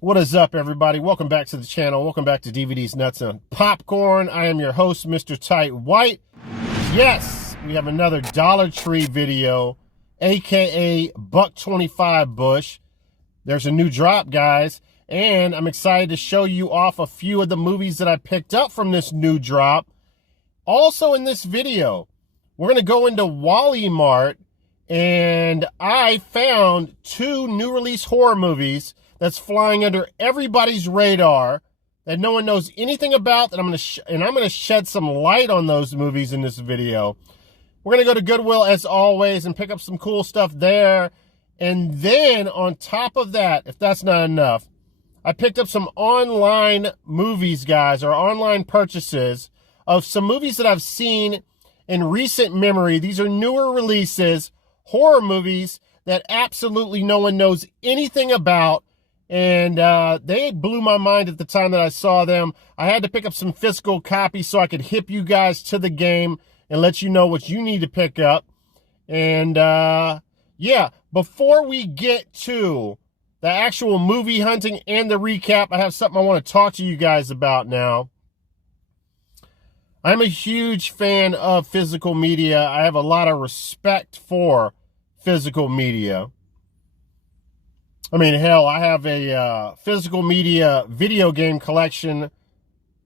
What is up, everybody? Welcome back to the channel. Welcome back to DVDs, Nuts, and Popcorn. I am your host, Mr. Tight White. Yes, we have another Dollar Tree video, aka $1.25 Bush. There's a new drop, guys, and I'm excited to show you off a few of the movies that I picked up from this new drop. Also in this video, we're going to go into Wally Mart, and I found two new release horror movies that's flying under everybody's radar that no one knows anything about, that I'm going to shed some light on those movies in this video. We're going to go to Goodwill as always and pick up some cool stuff there. And then on top of that, if that's not enough, I picked up some online movies, guys, or online purchases of some movies that I've seen in recent memory. These are newer releases, horror movies that absolutely no one knows anything about. And they blew my mind at the time that I saw them. I had to pick up some physical copies so I could hip you guys to the game and let you know what you need to pick up. And yeah, before we get to the actual movie hunting and the recap, I have something I want to talk to you guys about now. I'm a huge fan of physical media. I have a lot of respect for physical media. I mean, hell, I have a physical media video game collection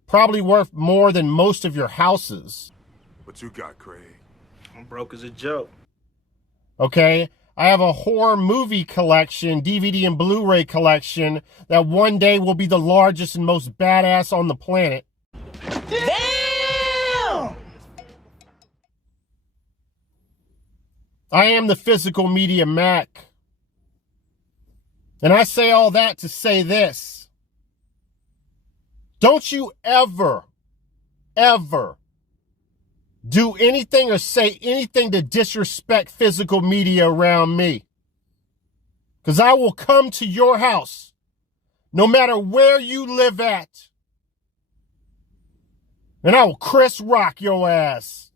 probably worth more than most of your houses. What you got, Craig? I'm broke as a joke. Okay? I have a horror movie collection, DVD and Blu-ray collection, that one day will be the largest and most badass on the planet. Damn! I am the physical media Mac. And I say all that to say this. Don't you ever do anything or say anything to disrespect physical media around me. Because I will come to your house, no matter where you live at, and I will Chris Rock your ass.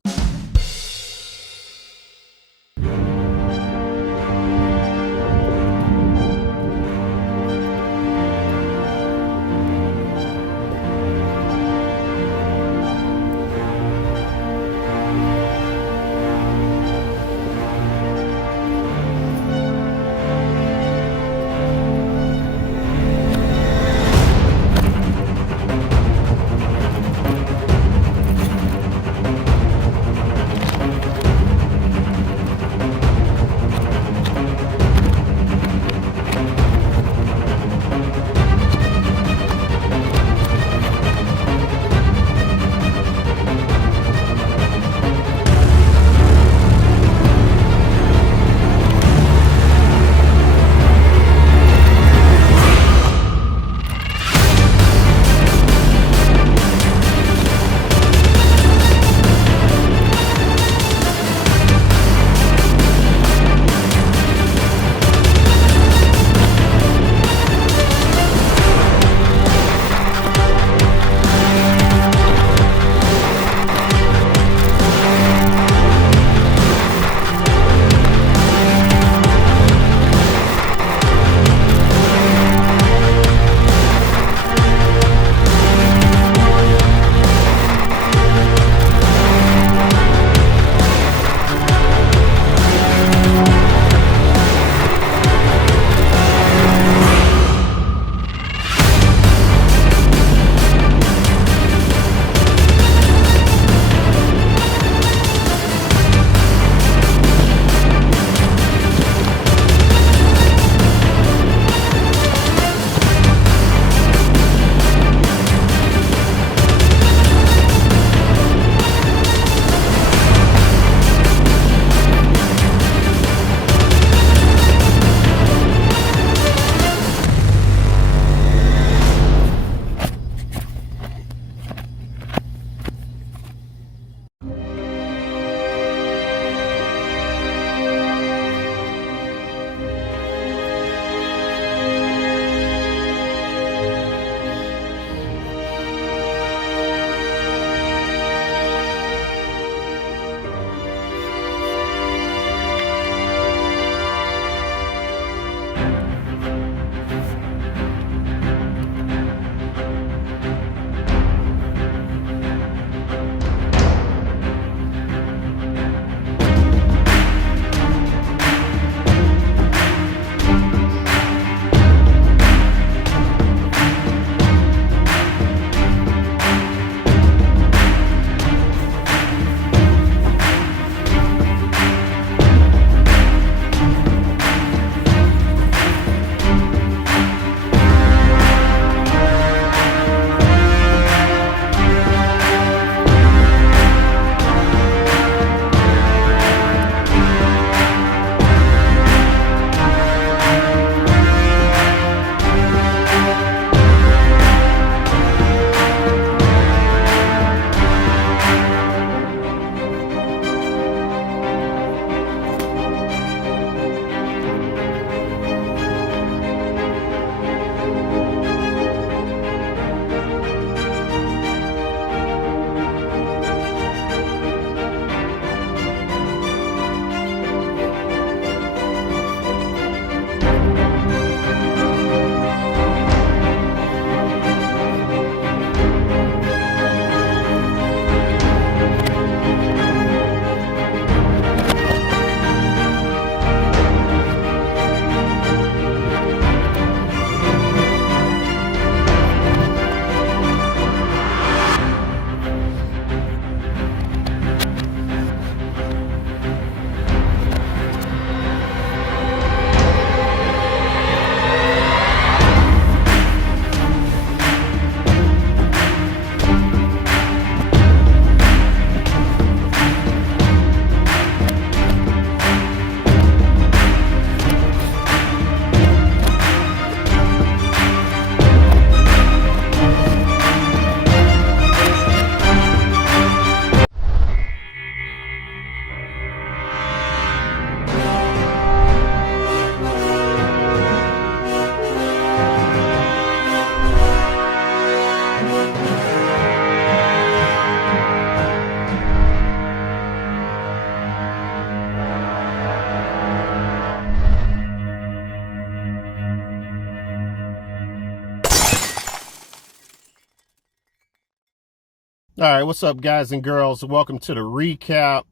All right, what's up, guys and girls? Welcome to the recap.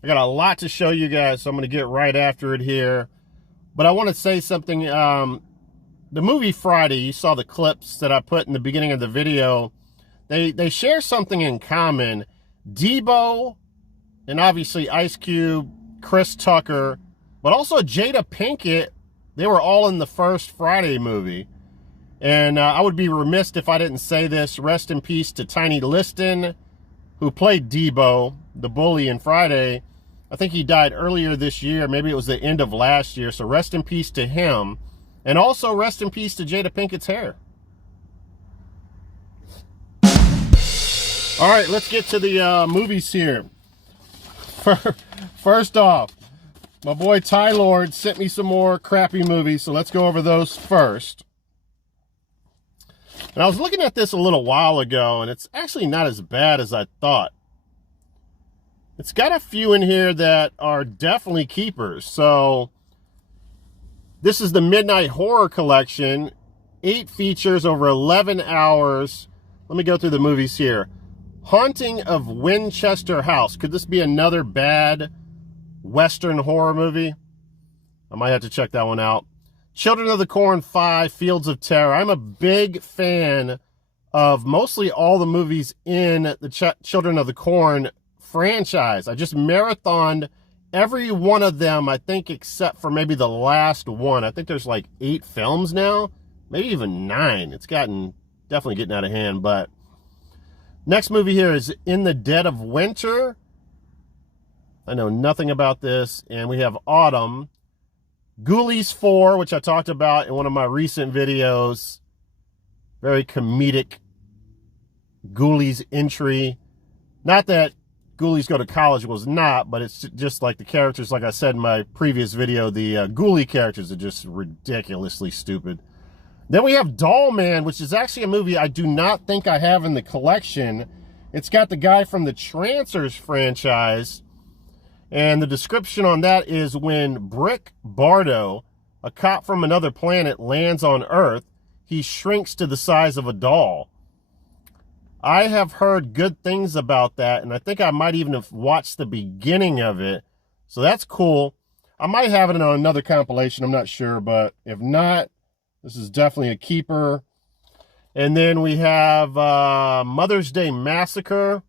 I got a lot to show you guys, so I'm going to get right after it here. But I want to say something. The movie Friday, you saw the clips that I put in the beginning of the video. They share something in common. Debo and obviously Ice Cube, Chris Tucker, but also Jada Pinkett. They were all in the first Friday movie. And I would be remiss if I didn't say this. Rest in peace to Tiny Liston, who played Debo, the bully in Friday. I think he died earlier this year. Maybe it was the end of last year. So rest in peace to him. And also rest in peace to Jada Pinkett's hair. All right, let's get to the movies here. First off, my boy Ty Lord sent me some more crappy movies. So let's go over those first. And I was looking at this a little while ago, and it's actually not as bad as I thought. It's got a few in here that are definitely keepers. So this is the Midnight Horror Collection. 8 features over 11 hours. Let me go through the movies here. Haunting of Winchester House. Could this be another bad Western horror movie? I might have to check that one out. Children of the Corn 5, Fields of Terror. I'm a big fan of mostly all the movies in the Children of the Corn franchise. I just marathoned every one of them, I think, except for maybe the last one. I think there's like 8 films now, maybe even 9. It's definitely getting out of hand. But next movie here is In the Dead of Winter. I know nothing about this. And we have Autumn. Ghoulies 4, which I talked about in one of my recent videos. Very comedic Ghoulies entry. Not that Ghoulies Go to College was not, but it's just like the characters, like I said in my previous video, the Ghoulie characters are just ridiculously stupid. Then we have Doll Man, which is actually a movie I do not think I have in the collection. It's got the guy from the Trancers franchise. And the description on that is when Brick Bardo, a cop from another planet, lands on Earth, he shrinks to the size of a doll. I have heard good things about that, and I think I might even have watched the beginning of it. So that's cool. I might have it on another compilation, I'm not sure, but if not, this is definitely a keeper. And then we have Mother's Day Massacre.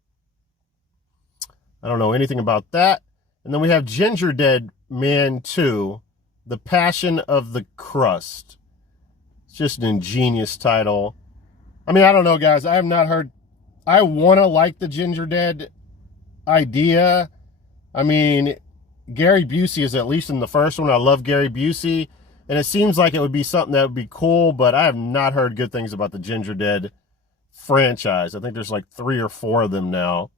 I don't know anything about that. And then we have Ginger Dead Man 2, The Passion of the Crust. It's just an ingenious title. I mean, I don't know, guys. I have not heard. I want to like the Ginger Dead idea. I mean, Gary Busey is at least in the first one. I love Gary Busey. And it seems like it would be something that would be cool, but I have not heard good things about the Ginger Dead franchise. I think there's like 3 or 4 of them now.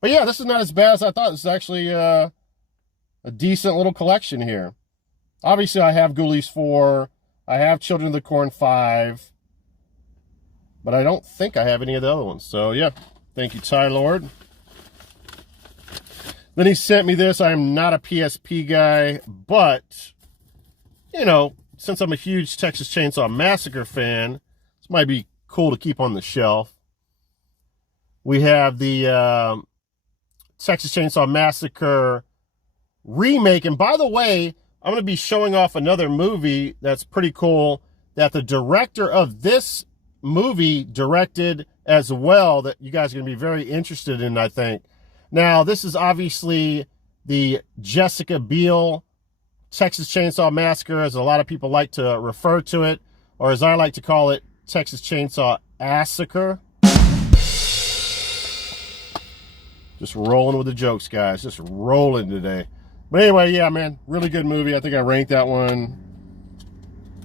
But yeah, this is not as bad as I thought. This is actually a decent little collection here. Obviously, I have Ghoulies 4. I have Children of the Corn 5. But I don't think I have any of the other ones. So yeah, thank you, Ty Lord. Then he sent me this. I am not a PSP guy, but, you know, since I'm a huge Texas Chainsaw Massacre fan, this might be cool to keep on the shelf. We have the Texas Chainsaw Massacre remake. And by the way, I'm going to be showing off another movie that's pretty cool that the director of this movie directed as well, that you guys are going to be very interested in, I think. Now, this is obviously the Jessica Biel Texas Chainsaw Massacre, as a lot of people like to refer to it, or as I like to call it, Texas Chainsaw Massacre. Just rolling with the jokes, guys. Just rolling today. But anyway, yeah, man, really good movie. I think I ranked that one.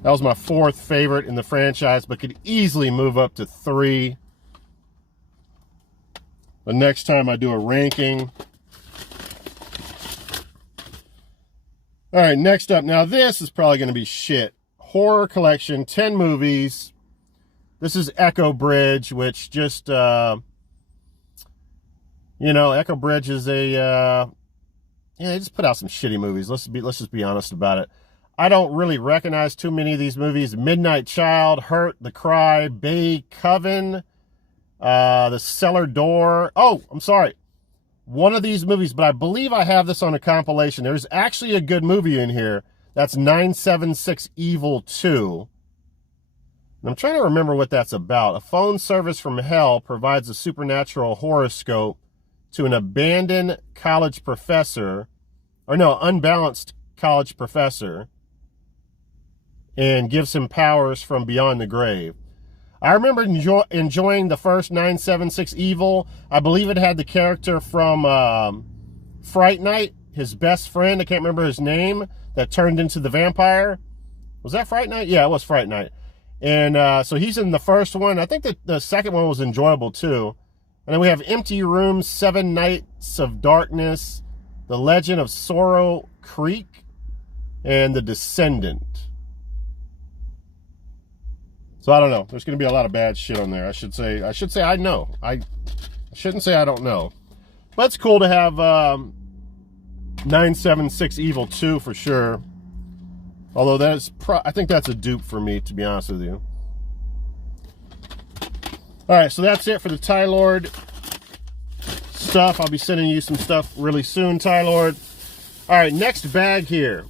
That was my 4th favorite in the franchise, but could easily move up to 3. The next time I do a ranking. All right, next up. Now, this is probably going to be shit. Horror Collection, 10 movies. This is Echo Bridge, which just, you know, Echo Bridge is a, yeah, they just put out some shitty movies. Let's just be honest about it. I don't really recognize too many of these movies. Midnight Child, Hurt, The Cry, Bay Coven, The Cellar Door. Oh, I'm sorry. One of these movies, but I believe I have this on a compilation. There's actually a good movie in here. That's 976 Evil 2. And I'm trying to remember what that's about. A phone service from hell provides a supernatural horoscope to an abandoned college professor, or no, unbalanced college professor, and gives him powers from beyond the grave. I remember enjoying the first 976 Evil. I believe it had the character from Fright Night, his best friend, I can't remember his name, that turned into the vampire. Was that Fright Night? Yeah, it was Fright Night. And so he's in the first one. I think that the second one was enjoyable too. And then we have Empty Rooms, 7 Nights of Darkness, The Legend of Sorrow Creek, and The Descendant. So I don't know. There's going to be a lot of bad shit on there. I should say I know. I shouldn't say I don't know. But it's cool to have 976 Evil 2 for sure. Although I think that's a dupe for me, to be honest with you. All right, so that's it for the Ty Lord stuff. I'll be sending you some stuff really soon, Ty Lord. All right, next bag here.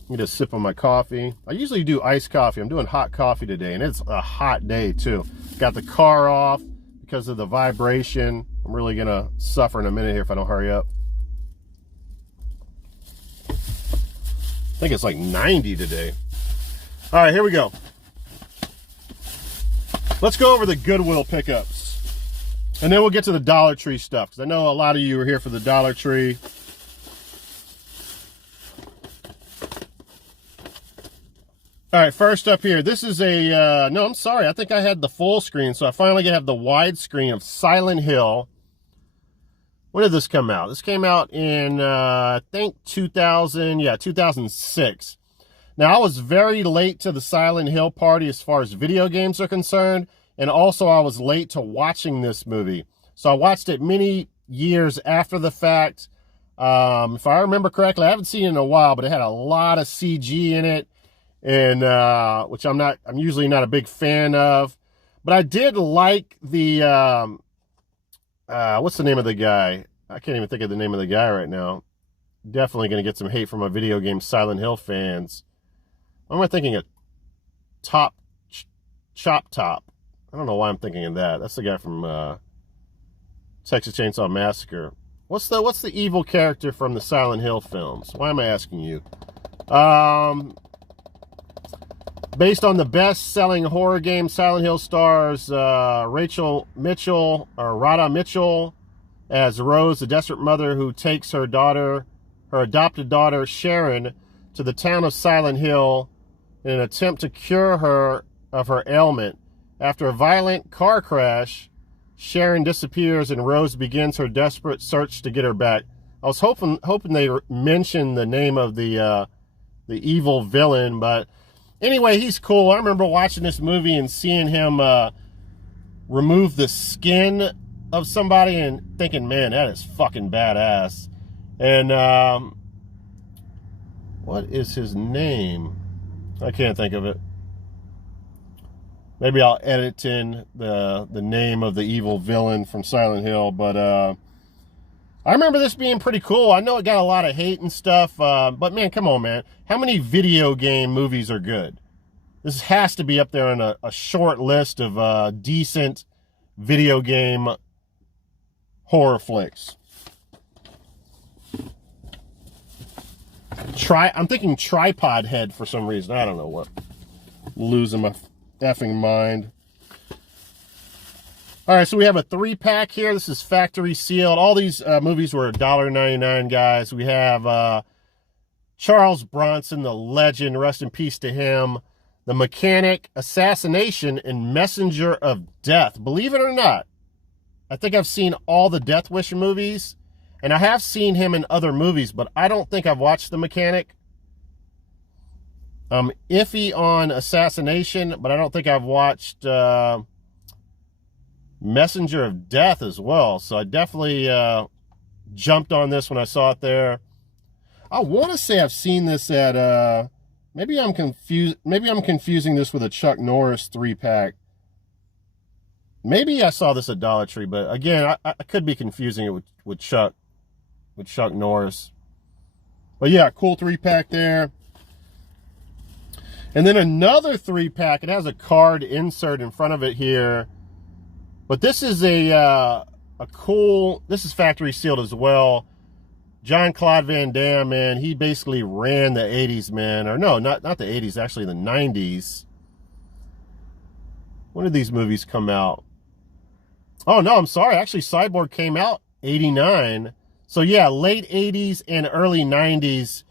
Let me just sip on my coffee. I usually do iced coffee. I'm doing hot coffee today, and it's a hot day too. Got the car off because of the vibration. I'm really gonna suffer in a minute here if I don't hurry up. I think it's like 90 today. All right, here we go. Let's go over the Goodwill pickups. And then we'll get to the Dollar Tree stuff, because I know a lot of you are here for the Dollar Tree. All right, first up here, this is a, no, I'm sorry, I think I had the full screen, so I finally have the widescreen of Silent Hill. When did this come out? This came out in, I think 2006. Now, I was very late to the Silent Hill party as far as video games are concerned, and also I was late to watching this movie. So I watched it many years after the fact. If I remember correctly, I haven't seen it in a while, but it had a lot of CG in it, and which I'm usually not a big fan of. But I did like the, what's the name of the guy? I can't even think of the name of the guy right now. Definitely going to get some hate from my video game Silent Hill fans. What am I thinking of? Chop Top. I don't know why I'm thinking of that. That's the guy from Texas Chainsaw Massacre. What's the evil character from the Silent Hill films? Why am I asking you? Based on the best-selling horror game, Silent Hill stars Rachel Mitchell, or Radha Mitchell, as Rose, the desperate mother who takes her adopted daughter, Sharon, to the town of Silent Hill in an attempt to cure her of her ailment. After a violent car crash, Sharon disappears and Rose begins her desperate search to get her back. I was hoping they mentioned the name of the evil villain, but anyway, he's cool. I remember watching this movie and seeing him remove the skin of somebody and thinking, man, that is fucking badass. And what is his name? I can't think of it. Maybe I'll edit in the name of the evil villain from Silent Hill. But I remember this being pretty cool. I know it got a lot of hate and stuff. But man, come on, man. How many video game movies are good? This has to be up there on a short list of decent video game horror flicks. I'm thinking Tripod Head for some reason. I don't know what. Losing my effing mind. All right, so we have a 3-pack here. This is factory sealed. All these movies were $1.99, guys. We have Charles Bronson, the legend. Rest in peace to him. The Mechanic, Assassination, and Messenger of Death. Believe it or not, I think I've seen all the Death Wish movies, and I have seen him in other movies, but I don't think I've watched The Mechanic. I'm iffy on Assassination, but I don't think I've watched Messenger of Death as well. So I definitely jumped on this when I saw it there. I want to say I've seen this at maybe I'm confusing this with a Chuck Norris 3-pack. Maybe I saw this at Dollar Tree, but again, I could be confusing it with Chuck Norris. But yeah, cool 3-pack there. And then another 3-pack. It has a card insert in front of it here. But this is a cool, this is factory sealed as well. Jean-Claude Van Damme, man, he basically ran the 80s, man. Or no, not the 80s, actually the 90s. When did these movies come out? Oh, no, I'm sorry. Actually, Cyborg came out 89. So, yeah, late 80s and early 90s.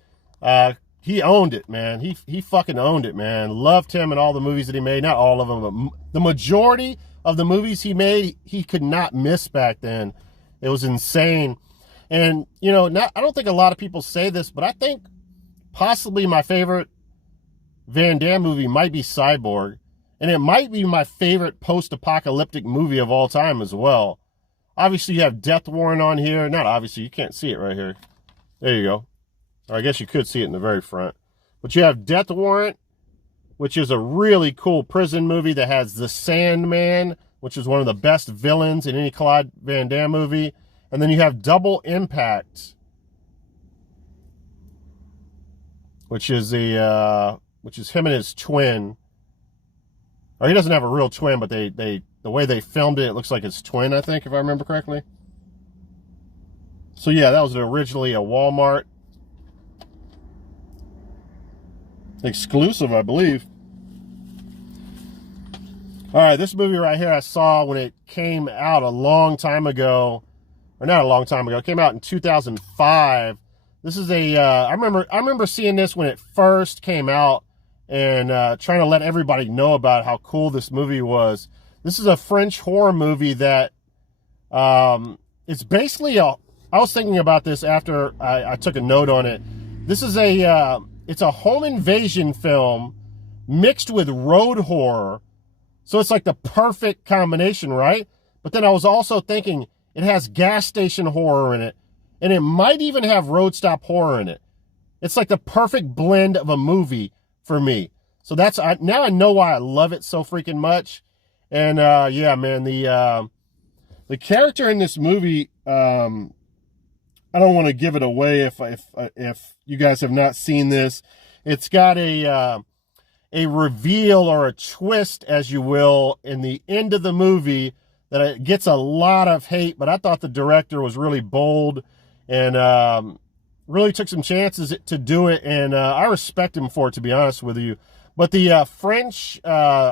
He owned it, man. He fucking owned it, man. Loved him and all the movies that he made. Not all of them, but the majority of the movies he made, he could not miss back then. It was insane. And, you know, I don't think a lot of people say this, but I think possibly my favorite Van Damme movie might be Cyborg. And it might be my favorite post-apocalyptic movie of all time as well. Obviously, you have Death Warrant on here. Not obviously, you can't see it right here. There you go. Or I guess you could see it in the very front. But you have Death Warrant, which is a really cool prison movie that has the Sandman, which is one of the best villains in any Claude Van Damme movie. And then you have Double Impact, which is him and his twin. Or he doesn't have a real twin, but the way they filmed it, it looks like his twin, I think, if I remember correctly. So yeah, that was originally a Walmart exclusive, I believe. All right, this movie right here I saw when it came out a long time ago, or not a long time ago. It came out in 2005. This is I remember seeing this when it first came out and trying to let everybody know about how cool this movie was. This is a French horror movie that it's basically I was thinking about this after I took a note on it. This is it's a home invasion film mixed with road horror. So it's like the perfect combination, right? But then I was also thinking it has gas station horror in it, and it might even have road stop horror in it. It's like the perfect blend of a movie for me. So now I know why I love it so freaking much. And yeah, man, the character in this movie, I don't want to give it away if you guys have not seen this. It's got a reveal or a twist, as you will, in the end of the movie that it gets a lot of hate, but I thought the director was really bold and really took some chances to do it, and I respect him for it, to be honest with you. But the French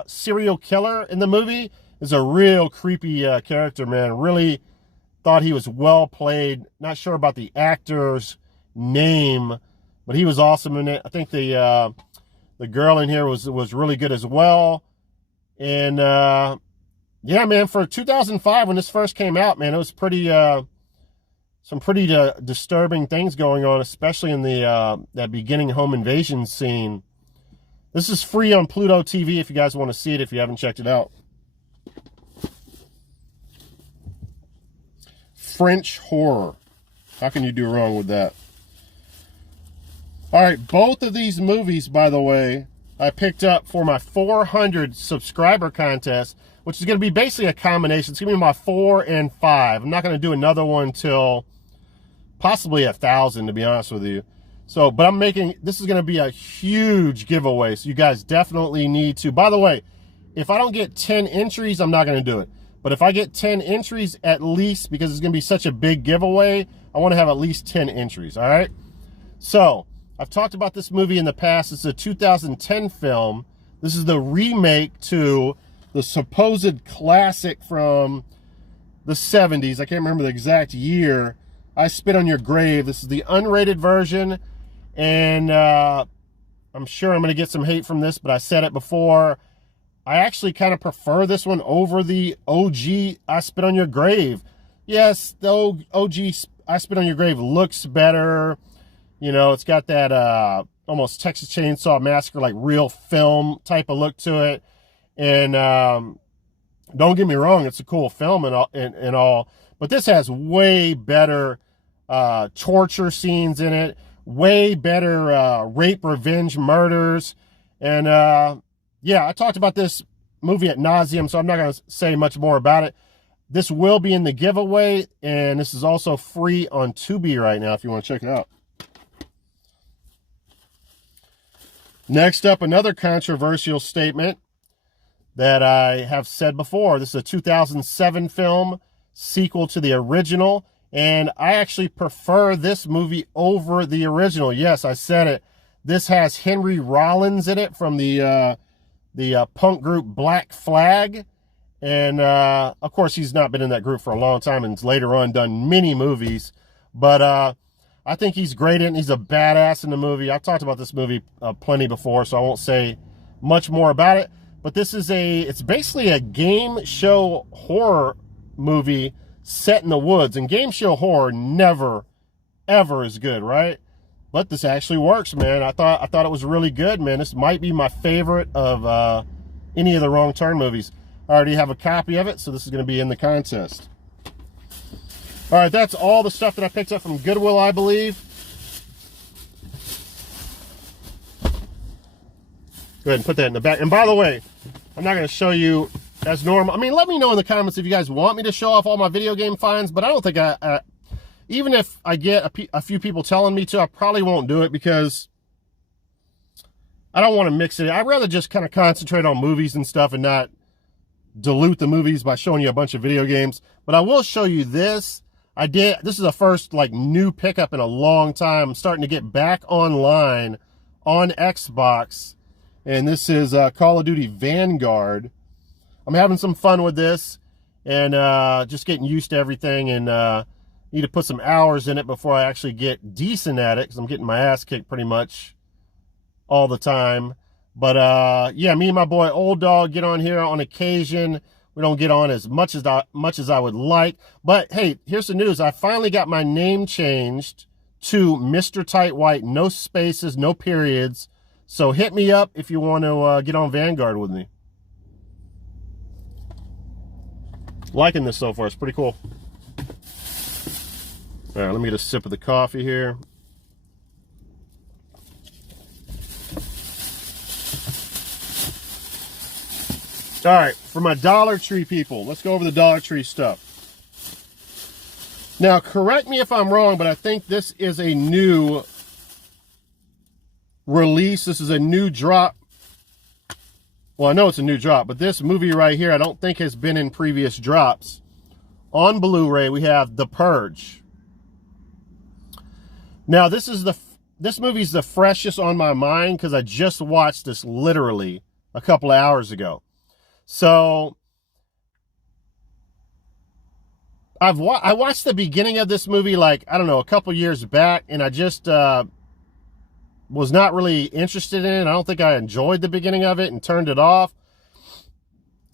serial killer in the movie is a real creepy character, man. Really thought he was well played. Not sure about the actor's name, but he was awesome in it. I think the girl in here was really good as well. And yeah, man, for 2005 when this first came out, man, it was pretty some pretty disturbing things going on, especially in the that beginning home invasion scene. This is free on Pluto TV if you guys want to see it, if you haven't checked it out. French horror. How can you do wrong with that? All right, both of these movies, by the way, I picked up for my 400 subscriber contest, which is going to be basically a combination. It's going to be my 4 and 5. I'm not going to do another one till possibly 1,000, to be honest with you. So, but this is going to be a huge giveaway, so you guys definitely need to. By the way, if I don't get 10 entries, I'm not going to do it. But if I get 10 entries at least, because it's going to be such a big giveaway, I want to have at least 10 entries, all right? So, I've talked about this movie in the past. It's a 2010 film. This is the remake to the supposed classic from the 70s. I can't remember the exact year. I Spit on Your Grave. This is the unrated version. And I'm sure I'm going to get some hate from this, but I said it before. I actually kind of prefer this one over the OG I Spit on Your Grave. Yes, the OG I Spit on Your Grave looks better. You know, it's got that almost Texas Chainsaw Massacre, like real film type of look to it. And don't get me wrong, it's a cool film and all. But this has way better torture scenes in it. Way better rape, revenge, murders. And yeah, I talked about this movie ad nauseum, so I'm not going to say much more about it. This will be in the giveaway, and this is also free on Tubi right now if you want to check it out. Next up, another controversial statement that I have said before. This is a 2007 film, sequel to the original, and I actually prefer this movie over the original. Yes, I said it. This has Henry Rollins in it from the punk group Black Flag. And, of course, he's not been in that group for a long time and later on done many movies. But I think he's great in it. He's a badass in the movie. I've talked about this movie plenty before, so I won't say much more about it. But this is it's basically a game show horror movie set in the woods. And game show horror never, ever is good, right? But this actually works, man. I thought it was really good, man. This might be my favorite of any of the Wrong Turn movies. I already have a copy of it, so this is going to be in the contest. All right, that's all the stuff that I picked up from Goodwill, I believe. Go ahead and put that in the back. And by the way, I'm not going to show you as normal. I mean, let me know in the comments if you guys want me to show off all my video game finds, but I don't think even if I get a few people telling me to, I probably won't do it because I don't want to mix it. I'd rather just kind of concentrate on movies and stuff and not dilute the movies by showing you a bunch of video games. But I will show you this. This is the first like new pickup in a long time. I'm starting to get back online on Xbox, and this is Call of Duty Vanguard. I'm having some fun with this and just getting used to everything, and need to put some hours in it before I actually get decent at it, because I'm getting my ass kicked pretty much all the time. But yeah, me and my boy Old Dog get on here on occasion. We don't get on as much as I would like. But hey, here's the news. I finally got my name changed to Mr. Tight White. No spaces, no periods. So hit me up if you want to get on Vanguard with me. Liking this so far. It's pretty cool. All right, let me get a sip of the coffee here. All right, for my Dollar Tree people, let's go over the Dollar Tree stuff. Now, correct me if I'm wrong, but I think this is a new release. This is a new drop. Well, I know it's a new drop, but this movie right here I don't think has been in previous drops. On Blu-ray, we have The Purge. Now, this movie's the freshest on my mind because I just watched this literally a couple of hours ago. So I watched the beginning of this movie, like, I don't know, a couple years back, and I just was not really interested in it. I don't think I enjoyed the beginning of it and turned it off.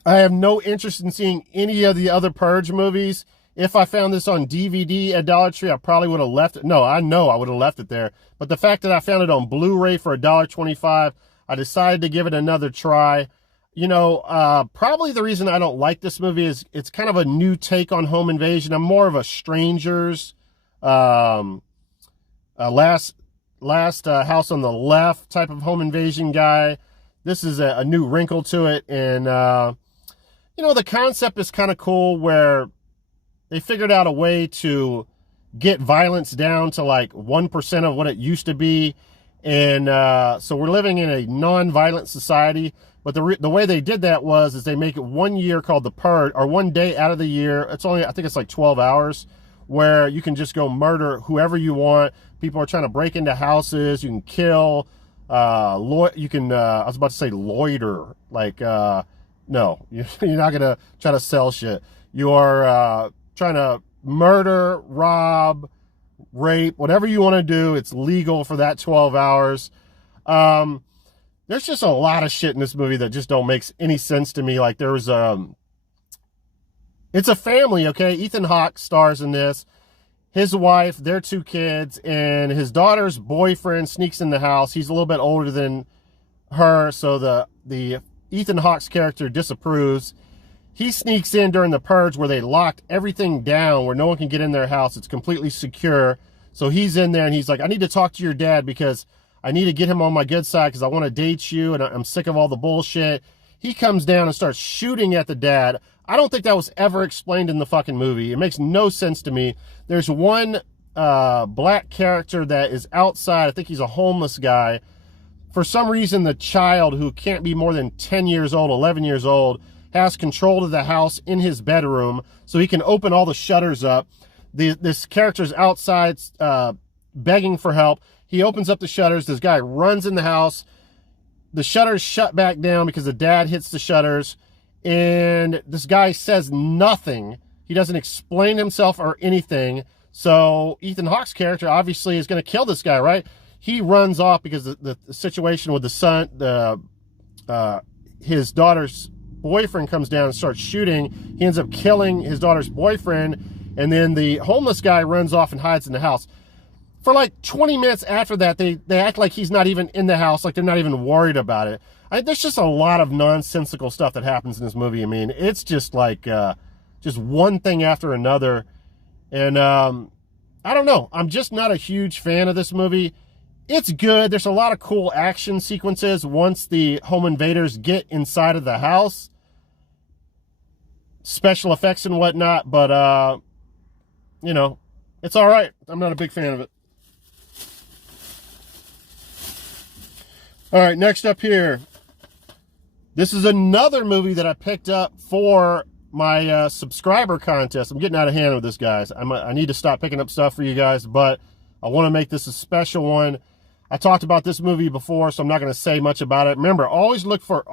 I have no interest in seeing any of the other Purge movies. If I found this on DVD at Dollar Tree, I probably would have left it. No, I know I would have left it there. But the fact that I found it on Blu-ray for $1.25, I decided to give it another try. You know, probably the reason I don't like this movie is it's kind of a new take on home invasion. I'm more of a Strangers, last House on the Left type of home invasion guy. This is a new wrinkle to it. And, you know, the concept is kind of cool where they figured out a way to get violence down to like 1% of what it used to be. And so we're living in a non-violent society. But the way they did that is they make it 1 year called the Purge, or 1 day out of the year. It's only, I think it's like 12 hours, where you can just go murder whoever you want. People are trying to break into houses. You can kill. You can. I was about to say loiter. Like, no, you're not gonna try to sell shit. You are trying to murder, rob, rape, whatever you want to do. It's legal for that 12 hours. There's just a lot of shit in this movie that just don't make any sense to me. Like, there's it's a family, okay? Ethan Hawke stars in this. His wife, their 2 kids, and his daughter's boyfriend sneaks in the house. He's a little bit older than her, so the Ethan Hawke's character disapproves. He sneaks in during the Purge where they locked everything down, where no one can get in their house. It's completely secure. So he's in there, and he's like, I need to talk to your dad because I need to get him on my good side because I want to date you, and I'm sick of all the bullshit. He comes down and starts shooting at the dad. I don't think that was ever explained in the fucking movie. It makes no sense to me. There's one black character that is outside. I think he's a homeless guy. For some reason, the child, who can't be more than 10 years old, 11 years old, has control of the house in his bedroom, so he can open all the shutters up. This character's outside begging for help. He opens up the shutters. This guy runs in the house. The shutters shut back down because the dad hits the shutters. And this guy says nothing. He doesn't explain himself or anything. So Ethan Hawke's character obviously is going to kill this guy, right? He runs off because the situation with the son, his daughter's boyfriend comes down and starts shooting. He ends up killing his daughter's boyfriend. And then the homeless guy runs off and hides in the house. For like 20 minutes after that, they act like he's not even in the house, like they're not even worried about it. There's just a lot of nonsensical stuff that happens in this movie. I mean, it's just like just one thing after another. And I don't know. I'm just not a huge fan of this movie. It's good. There's a lot of cool action sequences once the home invaders get inside of the house. Special effects and whatnot. But, you know, it's all right. I'm not a big fan of it. All right, next up here. This is another movie that I picked up for my subscriber contest. I'm getting out of hand with this, guys. I need to stop picking up stuff for you guys, but I want to make this a special one. I talked about this movie before, so I'm not going to say much about it. Remember, always look for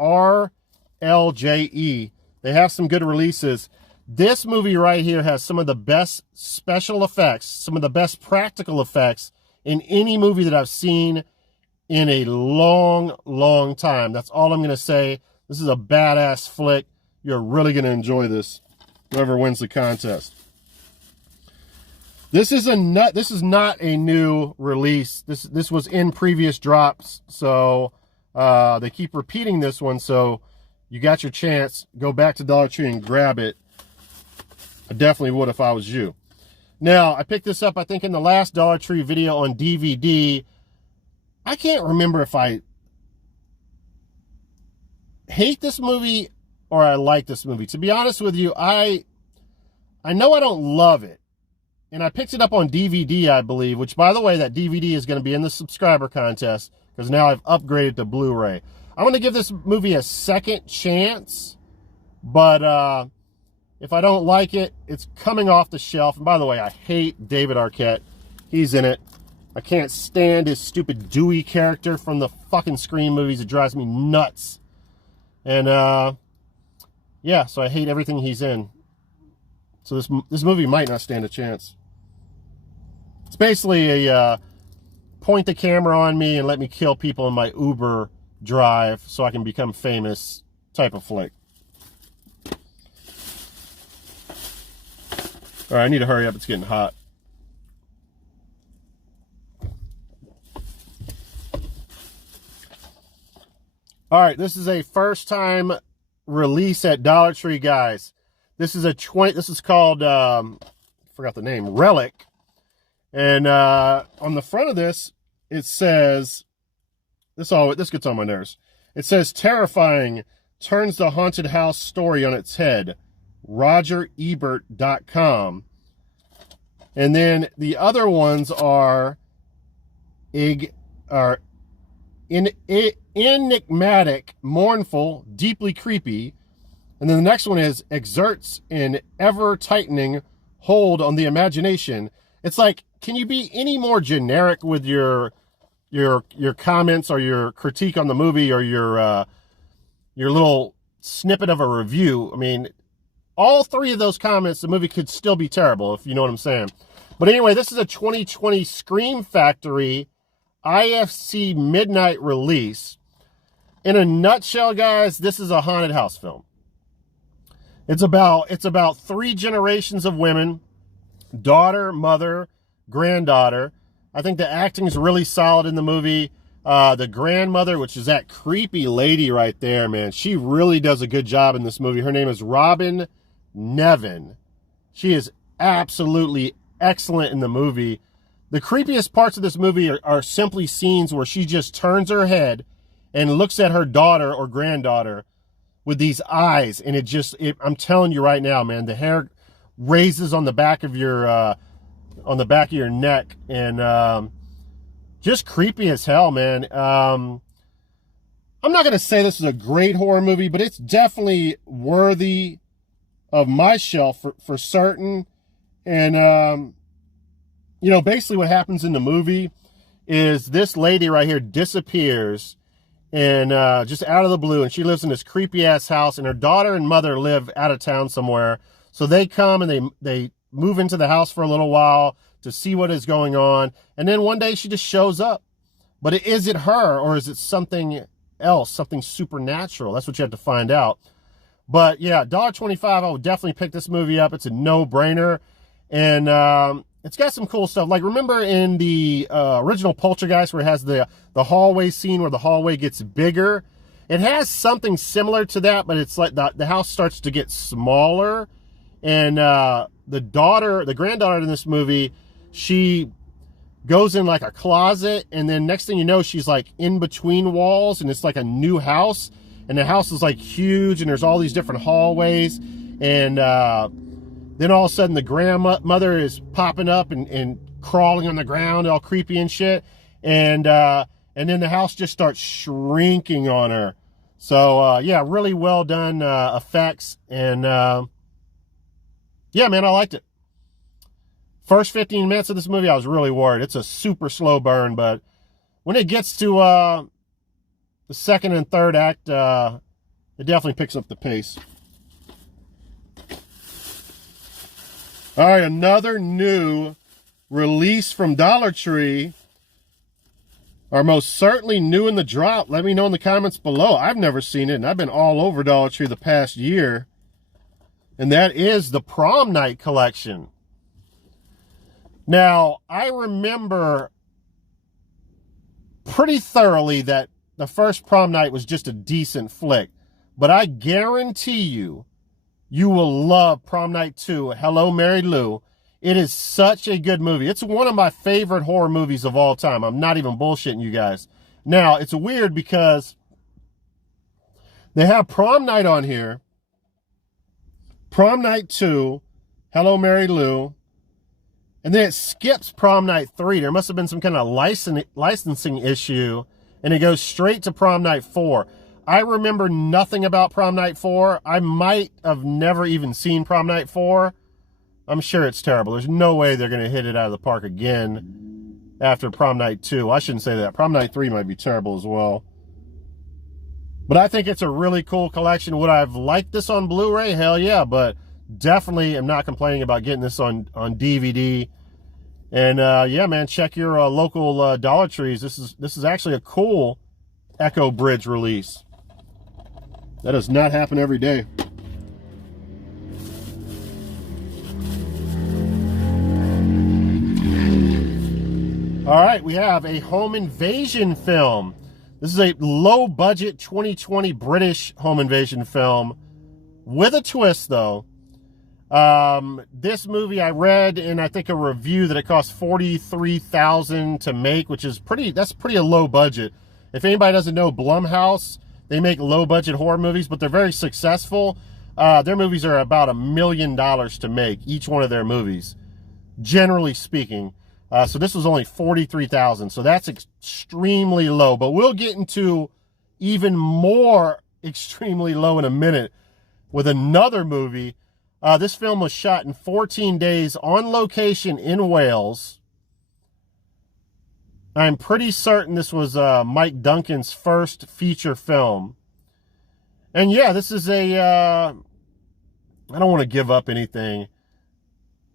RLJE. They have some good releases. This movie right here has some of the best special effects, some of the best practical effects in any movie that I've seen in a long, long time. That's all I'm going to say. This is a badass flick. You're really going to enjoy this, whoever wins the contest. This is not a new release. This was in previous drops, so they keep repeating this one. So you got your chance. Go back to Dollar Tree and grab it. I definitely would if I was you. Now, I picked this up, I think, in the last Dollar Tree video on DVD. I can't remember if I hate this movie or I like this movie. To be honest with you, I know I don't love it. And I picked it up on DVD, I believe, which, by the way, that DVD is going to be in the subscriber contest because now I've upgraded to Blu-ray. I'm going to give this movie a second chance, but if I don't like it, it's coming off the shelf. And by the way, I hate David Arquette. He's in it. I can't stand his stupid Dewey character from the fucking Scream movies. It drives me nuts. And, yeah, so I hate everything he's in. So this movie might not stand a chance. It's basically a point the camera on me and let me kill people in my Uber drive so I can become famous type of flick. All right, I need to hurry up. It's getting hot. All right, this is a first-time release at Dollar Tree, guys. This is this is called, I forgot the name, Relic. And on the front of this, it says, this gets on my nerves. It says, terrifying, turns the haunted house story on its head. RogerEbert.com. And then the other ones are enigmatic, mournful, deeply creepy. And then the next one is exerts an ever-tightening hold on the imagination. It's like, can you be any more generic with your comments or your critique on the movie or your little snippet of a review? I mean, all three of those comments, the movie could still be terrible, if you know what I'm saying. But anyway, this is a 2020 Scream Factory IFC midnight release. In a nutshell, guys, this is a haunted house film. It's about three generations of women, daughter, mother, granddaughter. I think the acting is really solid in the movie. The grandmother, which is that creepy lady right there, man, she really does a good job in this movie. Her name is Robin Nevin. She is absolutely excellent in the movie. The creepiest parts of this movie are simply scenes where she just turns her head and looks at her daughter or granddaughter with these eyes, and I'm telling you right now, man, the hair raises on the back of your neck, and just creepy as hell, man. I'm not gonna say this is a great horror movie, but it's definitely worthy of my shelf for certain. And you know, basically what happens in the movie is this lady right here disappears, and just out of the blue, and she lives in this creepy ass house, and her daughter and mother live out of town somewhere. So they come and they move into the house for a little while to see what is going on, and then one day she just shows up. But is it her, or is it something else, something supernatural? That's what you have to find out. But yeah, $1.25, I would definitely pick this movie up. It's a no-brainer, and it's got some cool stuff. Like, remember in the original Poltergeist, where it has the hallway scene where the hallway gets bigger? It has something similar to that, but it's like the house starts to get smaller, and the granddaughter in this movie, she goes in like a closet, and then next thing you know, she's like in between walls, and it's like a new house, and the house is like huge, and there's all these different hallways, and then all of a sudden the grandmother is popping up and crawling on the ground, all creepy and shit, and then the house just starts shrinking on her. So yeah, really well done effects, and yeah, man, I liked it. First 15 minutes of this movie, I was really worried. It's a super slow burn, but when it gets to the second and third act, it definitely picks up the pace. All right, another new release from Dollar Tree. Are most certainly new in the drop. Let me know in the comments below. I've never seen it, and I've been all over Dollar Tree the past year. And that is the Prom Night collection. Now, I remember pretty thoroughly that the first Prom Night was just a decent flick. But I guarantee you, you will love Prom Night 2, Hello, Mary Lou. It is such a good movie. It's one of my favorite horror movies of all time. I'm not even bullshitting you guys. Now, it's weird because they have Prom Night on here, Prom Night 2, Hello, Mary Lou, and then it skips Prom Night 3. There must have been some kind of licensing issue, and it goes straight to Prom Night 4. I remember nothing about Prom Night 4. I might have never even seen Prom Night 4. I'm sure it's terrible. There's no way they're going to hit it out of the park again after Prom Night 2. I shouldn't say that. Prom Night 3 might be terrible as well. But I think it's a really cool collection. Would I have liked this on Blu-ray? Hell yeah, but definitely am not complaining about getting this on DVD. And yeah, man, check your local Dollar Trees. This is actually a cool Echo Bridge release. That does not happen every day. All right, we have a home invasion film. This is a low-budget 2020 British home invasion film with a twist, though. This movie, I read in, I think, a review that it cost $43,000 to make, which is that's pretty a low budget. If anybody doesn't know, Blumhouse, they make low-budget horror movies, but they're very successful. Their movies are about $1 million to make, each one of their movies, generally speaking. So this was only $43,000, so that's extremely low. But we'll get into even more extremely low in a minute with another movie. This film was shot in 14 days on location in Wales. I'm pretty certain this was Mike Duncan's first feature film. And yeah, this is a, I don't want to give up anything.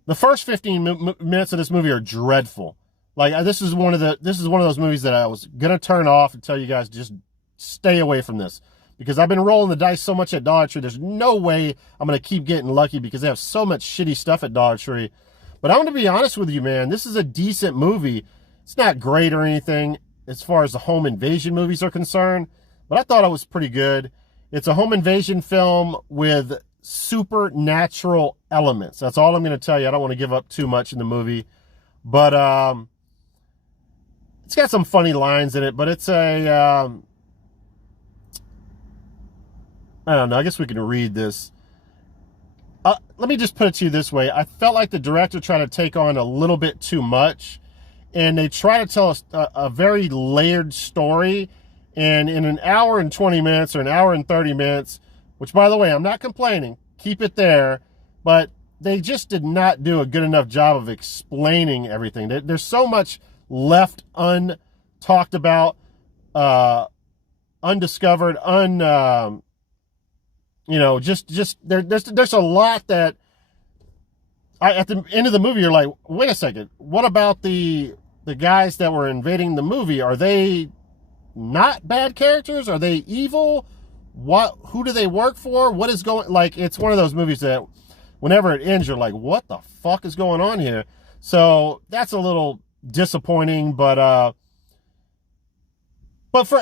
The first 15 minutes of this movie are dreadful. Like, this is one of those movies that I was going to turn off and tell you guys, just stay away from this. Because I've been rolling the dice so much at Dollar Tree, there's no way I'm going to keep getting lucky because they have so much shitty stuff at Dollar Tree. But I'm going to be honest with you, man. This is a decent movie. It's not great or anything as far as the home invasion movies are concerned, but I thought it was pretty good. It's a home invasion film with supernatural elements. That's all I'm going to tell you. I don't want to give up too much in the movie, but it's got some funny lines in it, but it's a I don't know, I guess we can read this. Let me just put it to you this way. I felt like the director tried to take on a little bit too much, and they try to tell us a very layered story, and in an hour and 20 minutes or an hour and 30 minutes, which, by the way, I'm not complaining, keep it there, but they just did not do a good enough job of explaining everything. There's so much left untalked about, undiscovered, there's a lot that at the end of the movie, you're like, wait a second, what about the guys that were invading the movie? Are they not bad characters? Are they evil? Who do they work for? What is going, like, it's one of those movies that whenever it ends, you're like, what the fuck is going on here? So that's a little disappointing, but for,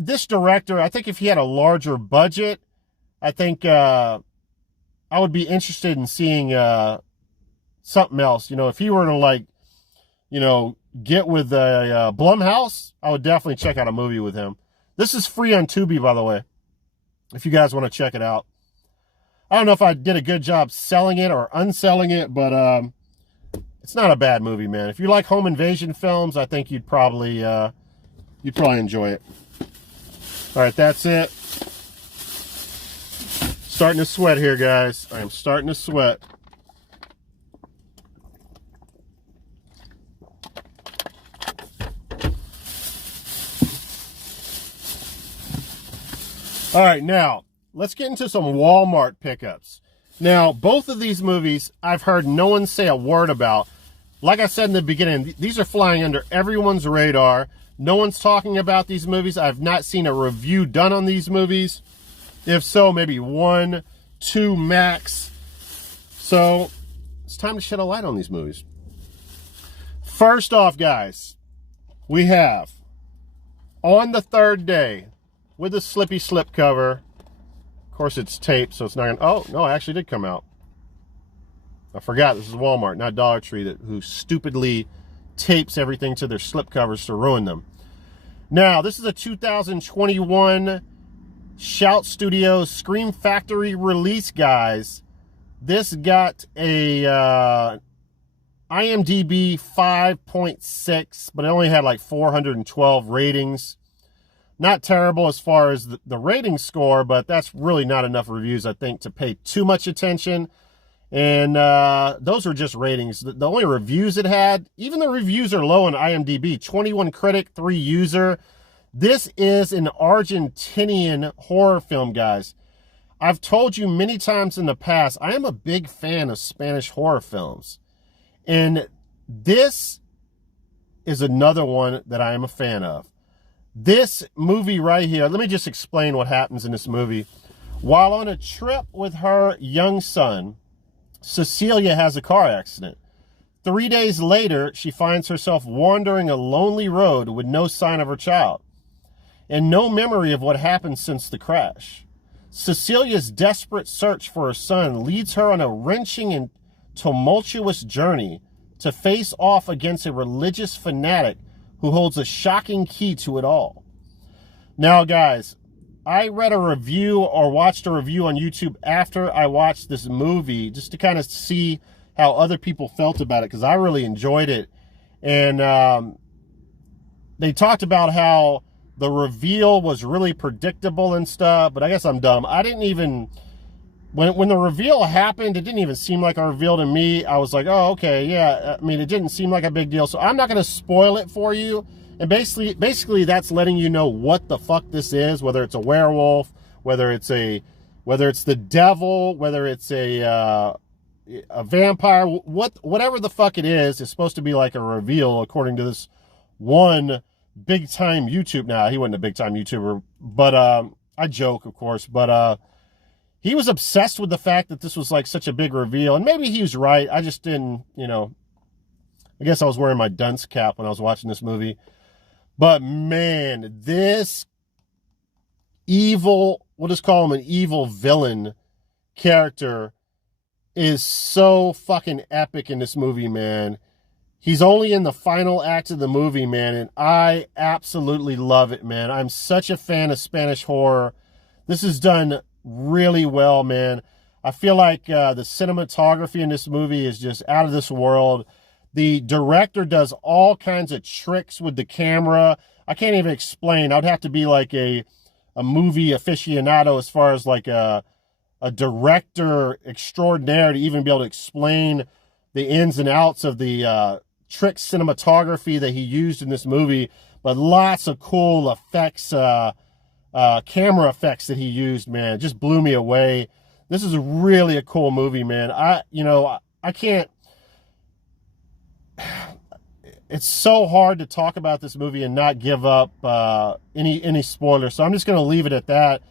this director, I think if he had a larger budget, I think I would be interested in seeing something else. If he were to, get with a Blumhouse, I would definitely check out a movie with him. This is free on Tubi, by the way, if you guys want to check it out. I don't know if I did a good job selling it or unselling it, but it's not a bad movie, man. If you like home invasion films, I think you'd probably enjoy it. All right, that's it. Starting to sweat here, guys. I am starting to sweat. All right, now, let's get into some Walmart pickups. Now, both of these movies, I've heard no one say a word about. Like I said in the beginning, these are flying under everyone's radar. No one's talking about these movies. I've not seen a review done on these movies. If so, maybe 1, 2 max. So it's time to shed a light on these movies. First off, guys, we have On the Third Day with a slippy slipcover. Of course, it's taped, so it's not gonna. Oh no, it actually did come out. I forgot this is Walmart, not Dollar Tree, who stupidly tapes everything to their slipcovers to ruin them. Now, this is a 2021 Shout Studios Scream Factory release, guys. This got a IMDb 5.6, but it only had like 412 ratings. Not terrible as far as the rating score, but that's really not enough reviews, I think, to pay too much attention. And those are just ratings. The only reviews it had, even the reviews are low on IMDb. 21 critic, 3 user. This is an Argentinian horror film, guys. I've told you many times in the past, I am a big fan of Spanish horror films. And this is another one that I am a fan of. This movie right here, let me just explain what happens in this movie. While on a trip with her young son, Cecilia has a car accident. 3 days later, she finds herself wandering a lonely road with no sign of her child and no memory of what happened since the crash. Cecilia's desperate search for her son leads her on a wrenching and tumultuous journey to face off against a religious fanatic who holds a shocking key to it all. Now, guys, I read a review or watched a review on YouTube after I watched this movie just to kind of see how other people felt about it, because I really enjoyed it. And they talked about how the reveal was really predictable and stuff, but I guess I'm dumb. I didn't even, when the reveal happened, it didn't even seem like a reveal to me. I was like, oh, okay, yeah. I mean, it didn't seem like a big deal. So I'm not going to spoil it for you. And basically that's letting you know what the fuck this is, whether it's a werewolf, whether it's the devil, whether it's a vampire, whatever the fuck it is supposed to be like a reveal, according to this one big time YouTube. Now, he wasn't a big time YouTuber, but I joke, of course, but he was obsessed with the fact that this was like such a big reveal, and maybe he was right. I just didn't, I guess I was wearing my dunce cap when I was watching this movie. But man, this evil, we'll just call him an evil villain character, is so fucking epic in this movie, man. He's only in the final act of the movie, man, and I absolutely love it, man. I'm such a fan of Spanish horror. This is done really well, man. I feel like the cinematography in this movie is just out of this world. The director does all kinds of tricks with the camera. I can't even explain. I'd have to be like a movie aficionado as far as like a director extraordinaire to even be able to explain the ins and outs of the trick cinematography that he used in this movie. But lots of cool effects, camera effects that he used, man. It just blew me away. This is really a cool movie, man. I can't. It's so hard to talk about this movie and not give up any spoilers. So I'm just going to leave it at that.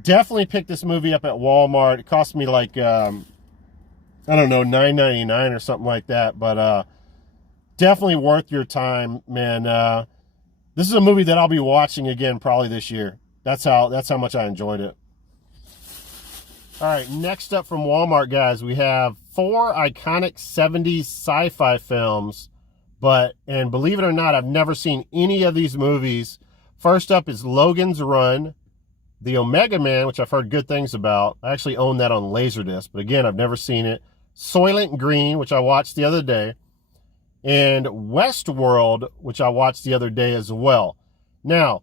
Definitely pick this movie up at Walmart. It cost me like, I don't know, $9.99 or something like that. But definitely worth your time, man. This is a movie that I'll be watching again probably this year. That's how much I enjoyed it. All right, next up from Walmart, guys, we have 4 iconic 70s sci-fi films. And believe it or not, I've never seen any of these movies. First up is Logan's Run, The Omega Man, which I've heard good things about. I actually own that on Laserdisc, but again, I've never seen it. Soylent Green, which I watched the other day. And Westworld, which I watched the other day as well. Now,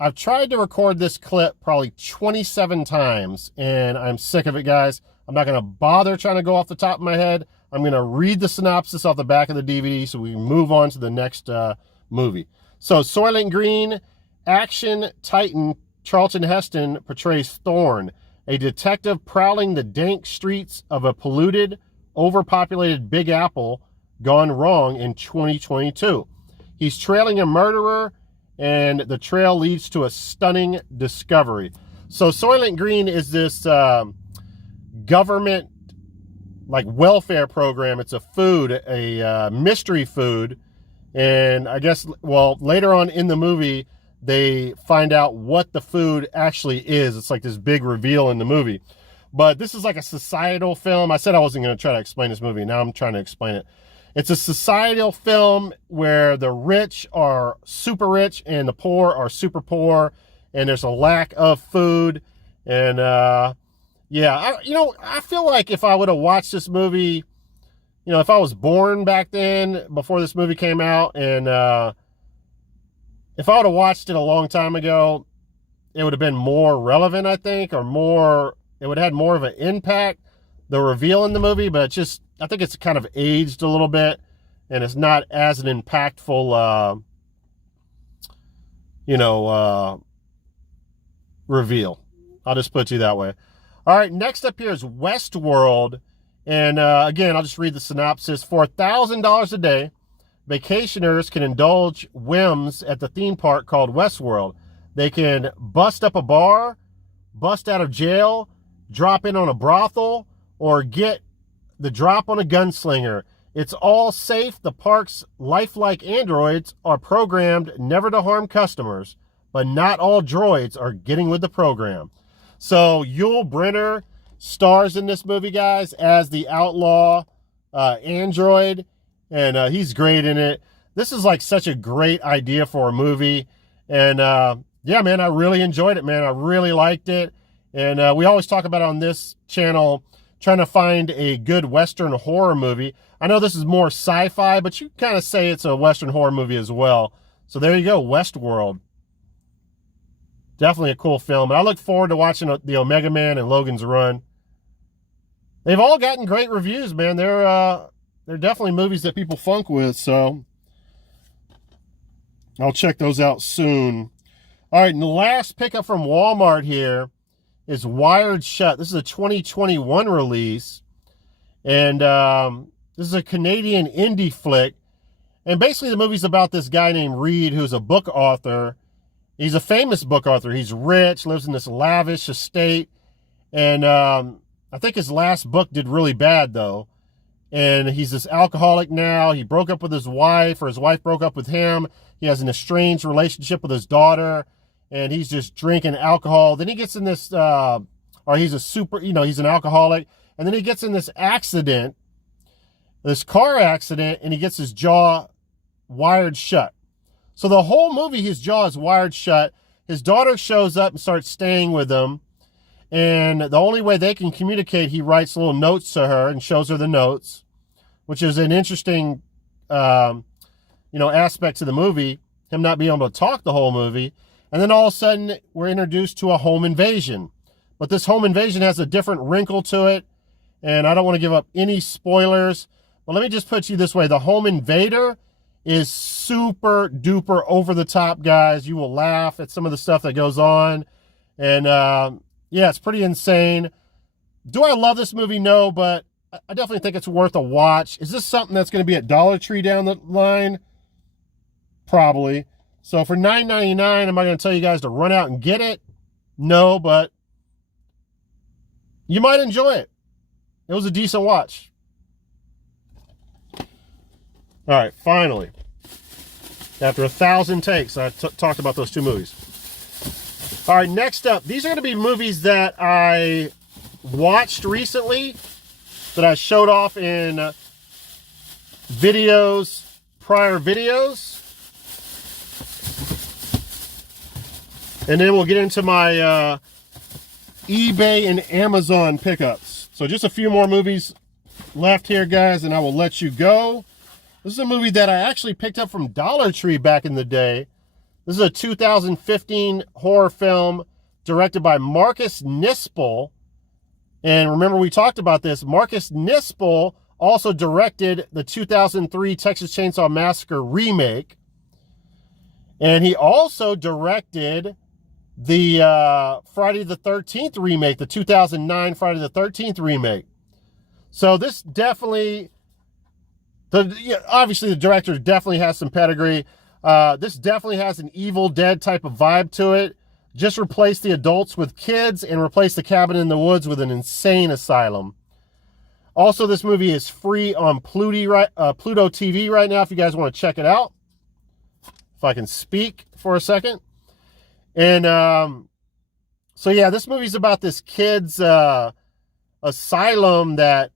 I've tried to record this clip probably 27 times, and I'm sick of it, guys. I'm not going to bother trying to go off the top of my head. I'm going to read the synopsis off the back of the DVD so we can move on to the next movie. So, Soylent Green, action titan Charlton Heston portrays Thorne, a detective prowling the dank streets of a polluted, overpopulated Big Apple gone wrong in 2022. He's trailing a murderer, and the trail leads to a stunning discovery. So Soylent Green is this government like welfare program. It's a food, a mystery food. And I guess, well, later on in the movie, they find out what the food actually is. It's like this big reveal in the movie. But this is like a societal film. I said I wasn't going to try to explain this movie. Now I'm trying to explain it. It's a societal film where the rich are super rich and the poor are super poor, and there's a lack of food. And yeah, I feel like if I would have watched this movie, if I was born back then before this movie came out, and if I would have watched it a long time ago, it would have been more relevant, I think, or it would have had more of an impact, the reveal in the movie. But I think it's kind of aged a little bit, and it's not as an impactful, reveal. I'll just put it to you that way. All right, next up here is Westworld. And again, I'll just read the synopsis. For $1,000 a day, vacationers can indulge whims at the theme park called Westworld. They can bust up a bar, bust out of jail, drop in on a brothel, or get the drop on a gunslinger. It's all safe. The park's lifelike androids are programmed never to harm customers, but not all droids are getting with the program. So Yul Brynner stars in this movie, guys, as the outlaw android, and he's great in it. This is like such a great idea for a movie, and yeah, man, I really enjoyed it, man. I really liked it, and we always talk about it on this channel, trying to find a good Western horror movie. I know this is more sci-fi, but you kind of say it's a Western horror movie as well. So there you go, Westworld. Definitely a cool film. And I look forward to watching The Omega Man and Logan's Run. They've all gotten great reviews, man. They're definitely movies that people funk with, so I'll check those out soon. All right, and the last pickup from Walmart here is Wired Shut. This is a 2021 release, and this is a Canadian indie flick. And basically the movie's about this guy named Reed, who's a book author. He's a famous book author. He's rich, lives in this lavish estate, and I think his last book did really bad, though. And he's this alcoholic now. He broke up with his wife, or his wife broke up with him. He has an estranged relationship with his daughter, and he's just drinking alcohol. Then he gets in this, he's an alcoholic, and then he gets in this accident, this car accident, and he gets his jaw wired shut. So the whole movie, his jaw is wired shut. His daughter shows up and starts staying with him. And the only way they can communicate, he writes little notes to her and shows her the notes, which is an interesting, aspect to the movie, him not being able to talk the whole movie. And then all of a sudden, we're introduced to a home invasion. But this home invasion has a different wrinkle to it, and I don't want to give up any spoilers. But let me just put it to you this way. The home invader is super duper over the top, guys. You will laugh at some of the stuff that goes on. And yeah, it's pretty insane. Do I love this movie? No, but I definitely think it's worth a watch. Is this something that's going to be at Dollar Tree down the line? Probably. So for $9.99, am I going to tell you guys to run out and get it? No, but you might enjoy it. It was a decent watch. All right, finally. After 1,000 takes, I talked about those two movies. All right, next up. These are going to be movies that I watched recently, that I showed off in prior videos. And then we'll get into my eBay and Amazon pickups. So just a few more movies left here, guys, and I will let you go. This is a movie that I actually picked up from Dollar Tree back in the day. This is a 2015 horror film directed by Marcus Nispel. And remember, we talked about this. Marcus Nispel also directed the 2003 Texas Chainsaw Massacre remake. And he also directed the Friday the 13th remake, the 2009 Friday the 13th remake. So this definitely, obviously the director definitely has some pedigree. This definitely has an Evil Dead type of vibe to it. Just replace the adults with kids and replace the cabin in the woods with an insane asylum. Also, this movie is free on Pluto TV right now if you guys want to check it out. If I can speak for a second. And so yeah, this movie's about this kid's asylum that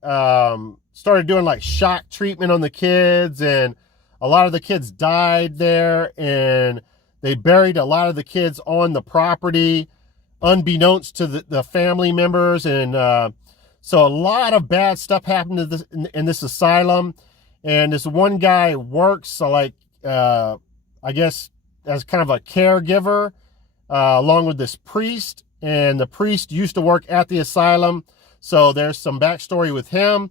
started doing like shock treatment on the kids, and a lot of the kids died there, and they buried a lot of the kids on the property unbeknownst to the family members. And so a lot of bad stuff happened to this, in this asylum. And this one guy works I guess as kind of a caregiver along with this priest. And the priest used to work at the asylum. So there's some backstory with him.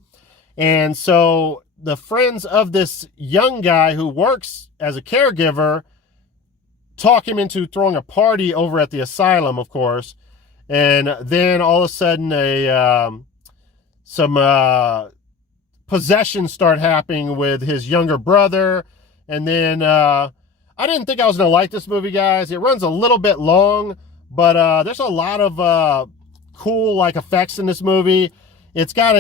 And so the friends of this young guy who works as a caregiver talk him into throwing a party over at the asylum, of course. And then all of a sudden some possessions start happening with his younger brother. And then I didn't think I was going to like this movie, guys. It runs a little bit long, but there's a lot of cool like effects in this movie. It's got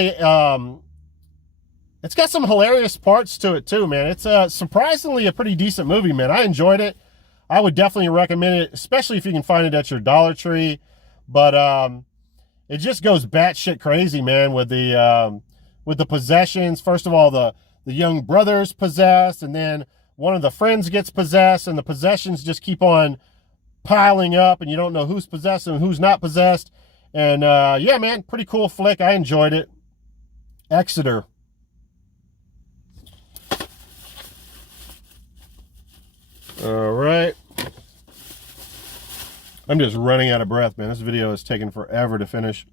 some hilarious parts to it too, man. It's surprisingly a pretty decent movie, man. I enjoyed it. I would definitely recommend it, especially if you can find it at your Dollar Tree. But it just goes batshit crazy, man, with the possessions. First of all, the young brother's possessed, and then one of the friends gets possessed, and the possessions just keep on piling up, and you don't know who's possessed and who's not possessed. And yeah, man, pretty cool flick. I enjoyed it. Exeter. All right. I'm just running out of breath, man. This video is taking forever to finish.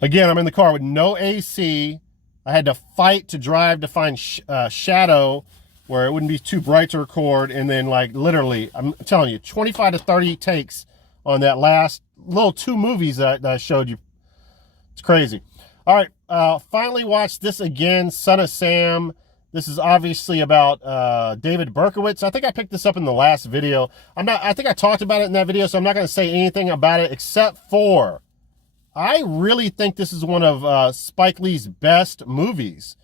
Again, I'm in the car with no AC. I had to fight to drive to find shadow where it wouldn't be too bright to record. And then, like, literally, I'm telling you, 25 to 30 takes on that last little two movies that I showed you. It's crazy. All right. Finally watched this again, Son of Sam. This is obviously about David Berkowitz. I think I picked this up in the last video. I think I talked about it in that video, so I'm not going to say anything about it except for I really think this is one of Spike Lee's best movies.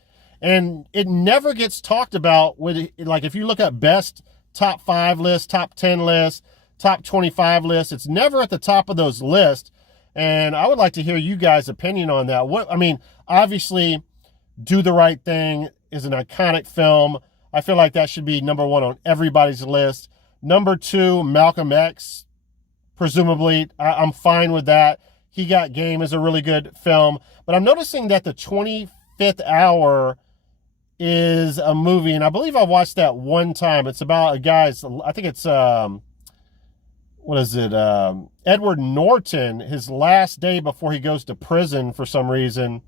And it never gets talked about with, like, if you look at best top 5 lists, top 10 lists, top 25 lists, it's never at the top of those lists. And I would like to hear you guys' opinion on that. Obviously, Do the Right Thing is an iconic film. I feel like that should be number 1 on everybody's list. Number 2, Malcolm X, presumably. I'm fine with that. He Got Game is a really good film. But I'm noticing that the 25th Hour is a movie, and I believe I watched that one time. It's about a guy's, I think it's, what is it? Edward Norton, his last day before he goes to prison for some reason.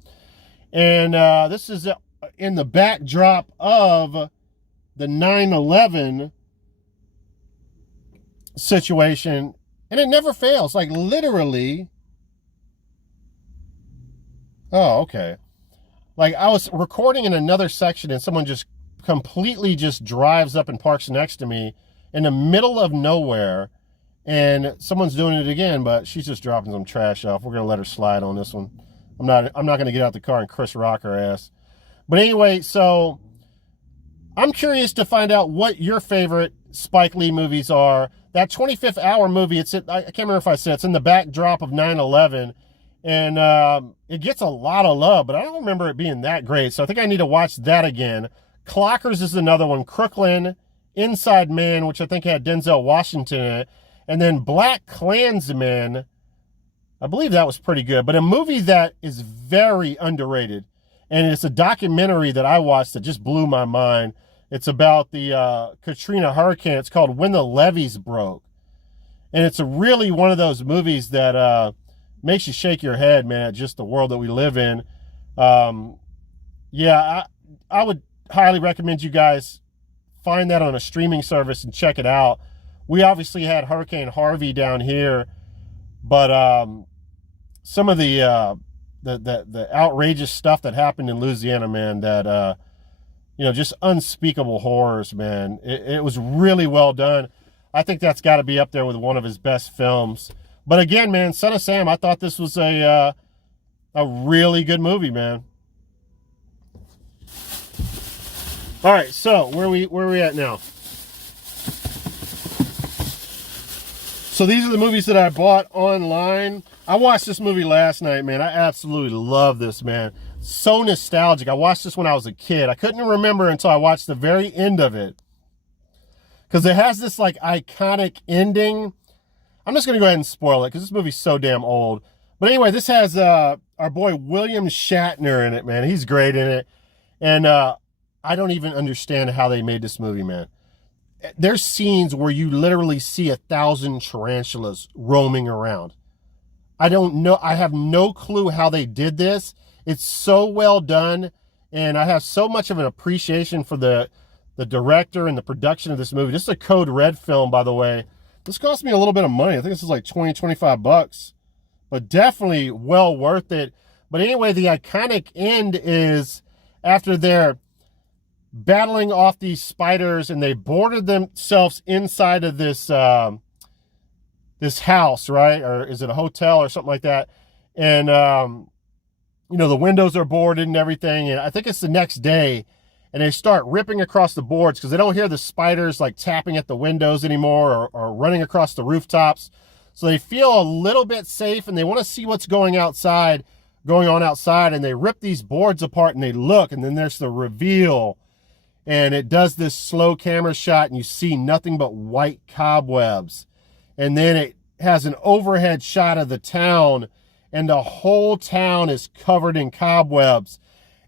And this is in the backdrop of the 9/11 situation, and it never fails. Like, literally. Oh, okay. Like, I was recording in another section and someone just completely just drives up and parks next to me in the middle of nowhere, and someone's doing it again, but she's just dropping some trash off. We're going to let her slide on this one. I'm not going to get out the car and Chris Rock her ass. But anyway, so I'm curious to find out what your favorite Spike Lee movies are. That 25th Hour movie, I can't remember if I said it's in the backdrop of 9/11. And it gets a lot of love, but I don't remember it being that great. So I think I need to watch that again. Clockers is another one. Crooklyn, Inside Man, which I think had Denzel Washington in it. And then Black Klansman, I believe that was pretty good. But a movie that is very underrated. And it's a documentary that I watched that just blew my mind. It's about the Katrina hurricane. It's called When the Levees Broke. And it's really one of those movies that makes you shake your head, man, at just the world that we live in. Yeah, I would highly recommend you guys find that on a streaming service and check it out. We obviously had Hurricane Harvey down here, but some of the outrageous stuff that happened in Louisiana, man, that just unspeakable horrors, man. It was really well done. I think that's got to be up there with one of his best films. But again, man, Son of Sam, I thought this was a really good movie, man. All right, so where are we at now? So these are the movies that I bought online. I watched this movie last night, man. I absolutely love this, man. So nostalgic. I watched this when I was a kid. I couldn't remember until I watched the very end of it, because it has this like iconic ending. I'm just going to go ahead and spoil it because this movie's so damn old. But anyway, this has our boy William Shatner in it, man. He's great in it. And I don't even understand how they made this movie, man. There's scenes where you literally see 1,000 tarantulas roaming around. I don't know. I have no clue how they did this. It's so well done. And I have so much of an appreciation for the director and the production of this movie. This is a Code Red film, by the way. This cost me a little bit of money. I think this is like 20, 25 bucks. But definitely well worth it. But anyway, the iconic end is after they're battling off these spiders and they boarded themselves inside of this this house, right? Or is it a hotel or something like that? And, the windows are boarded and everything. And I think it's the next day. And they start ripping across the boards because they don't hear the spiders like tapping at the windows anymore or running across the rooftops. So they feel a little bit safe and they want to see what's going on outside. And they rip these boards apart and they look, and then there's the reveal. And it does this slow camera shot and you see nothing but white cobwebs. And then it has an overhead shot of the town and the whole town is covered in cobwebs.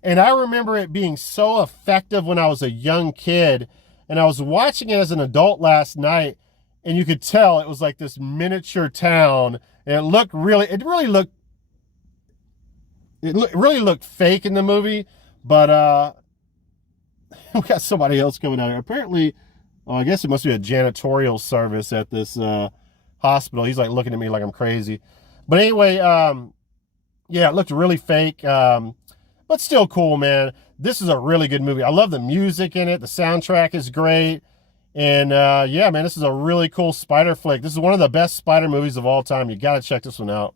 And I remember it being so effective when I was a young kid. And I was watching it as an adult last night, and you could tell it was like this miniature town. And it really looked fake in the movie. But we got somebody else coming out here. Apparently, I guess it must be a janitorial service at this hospital. He's like looking at me like I'm crazy. But anyway, yeah, it looked really fake. But still cool, man. This is a really good movie. I love the music in it. The soundtrack is great. And yeah, man, this is a really cool spider flick. This is one of the best spider movies of all time. You got to check this one out.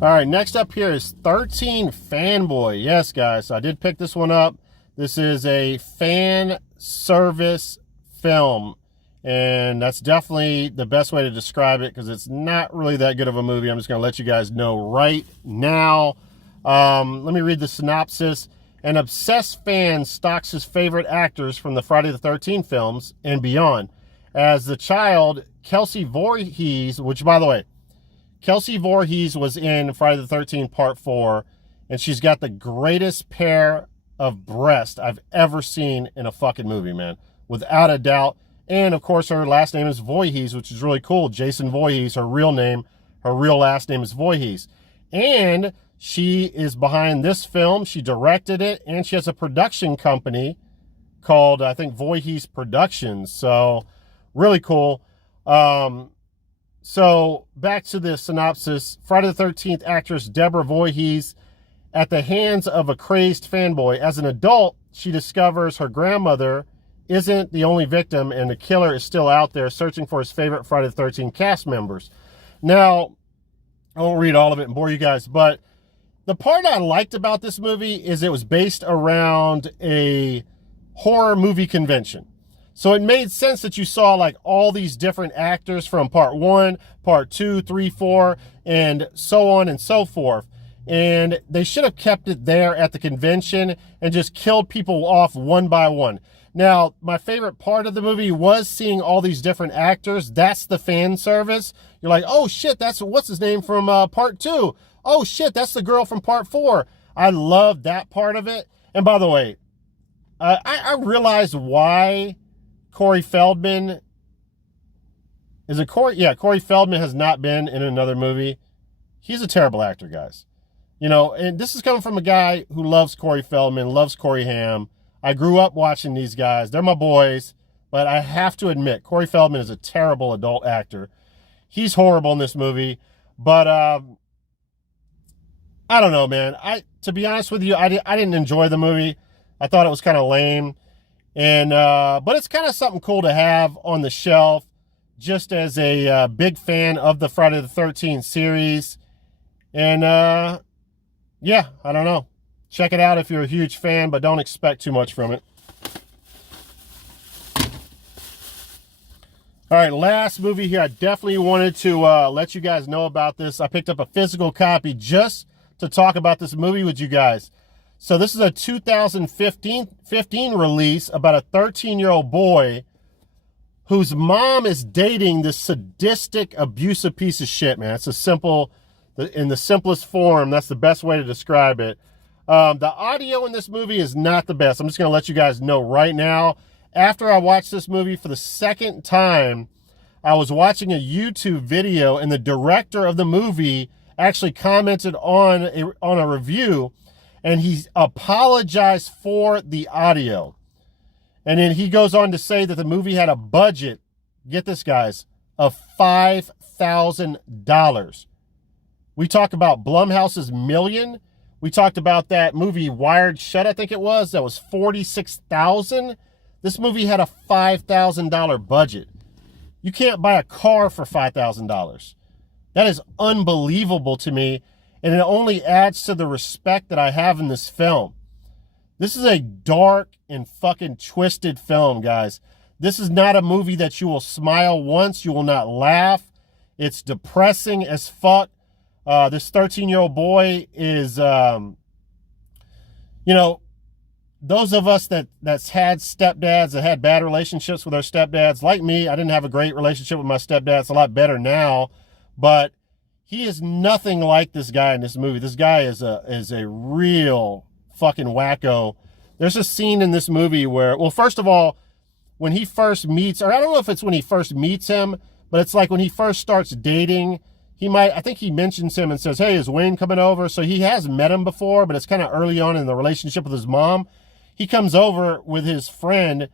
All right, next up here is 13 Fanboy. Yes, guys, so I did pick this one up. This is a fan service film. And that's definitely the best way to describe it because it's not really that good of a movie. I'm just going to let you guys know right now. Let me read the synopsis. An obsessed fan stalks his favorite actors from the Friday the 13th films and beyond as the child, Kelsey Voorhees, which, by the way, Kelsey Voorhees was in Friday the 13th Part 4, and she's got the greatest pair of breasts I've ever seen in a fucking movie, man. Without a doubt. And, of course, her last name is Voorhees, which is really cool. Jason Voorhees, her real name. Her real last name is Voorhees. And she is behind this film. She directed it, and she has a production company called, I think, Voorhees Productions. So, really cool. So, back to the synopsis. Friday the 13th actress Deborah Voorhees, at the hands of a crazed fanboy. As an adult, she discovers her grandmother isn't the only victim, and the killer is still out there searching for his favorite Friday the 13th cast members. Now, I won't read all of it and bore you guys, but the part I liked about this movie is it was based around a horror movie convention. So it made sense that you saw like all these different actors from Part 1, Part 2, 3, 4, and so on and so forth. And they should have kept it there at the convention and just killed people off one by one. Now, my favorite part of the movie was seeing all these different actors. That's the fan service. You're like, oh shit, that's what's his name from Part 2. Oh shit, that's the girl from Part 4. I love that part of it. And by the way, I realized why Corey Feldman, is it Corey? Yeah, Corey Feldman has not been in another movie. He's a terrible actor, guys. You know, and this is coming from a guy who loves Corey Feldman, loves Corey Haim. I grew up watching these guys. They're my boys. But I have to admit, Corey Feldman is a terrible adult actor. He's horrible in this movie. But I don't know, man. To be honest with you, I didn't enjoy the movie. I thought it was kind of lame. And but it's kind of something cool to have on the shelf, just as a big fan of the Friday the 13th series. And yeah, I don't know. Check it out if you're a huge fan, but don't expect too much from it. All right, last movie here. I definitely wanted to let you guys know about this. I picked up a physical copy just to talk about this movie with you guys. So this is a 2015 release about a 13-year-old boy whose mom is dating this sadistic, abusive piece of shit, man. It's in the simplest form, that's the best way to describe it. The audio in this movie is not the best. I'm just going to let you guys know right now. After I watched this movie for the second time, I was watching a YouTube video, and the director of the movie actually commented on a review, and he apologized for the audio. And then he goes on to say that the movie had a budget, get this, guys, of $5,000. We talk about Blumhouse's million. We talked about that movie Wired Shut, I think it was. That was $46,000. This movie had a $5,000 budget. You can't buy a car for $5,000. That is unbelievable to me, and it only adds to the respect that I have in this film. This is a dark and fucking twisted film, guys. This is not a movie that you will smile once. You will not laugh. It's depressing as fuck. This 13-year-old boy is, you know, those of us that's had stepdads, that had bad relationships with our stepdads, like me, I didn't have a great relationship with my stepdad. It's a lot better now, but he is nothing like this guy in this movie. This guy is a real fucking wacko. There's a scene in this movie where, well, first of all, when he first meets, or I don't know if it's when he first meets him, but it's like when he first starts dating, I think he mentions him and says, hey, is Wayne coming over? So he has met him before, but it's kind of early on in the relationship with his mom. He comes over with his friend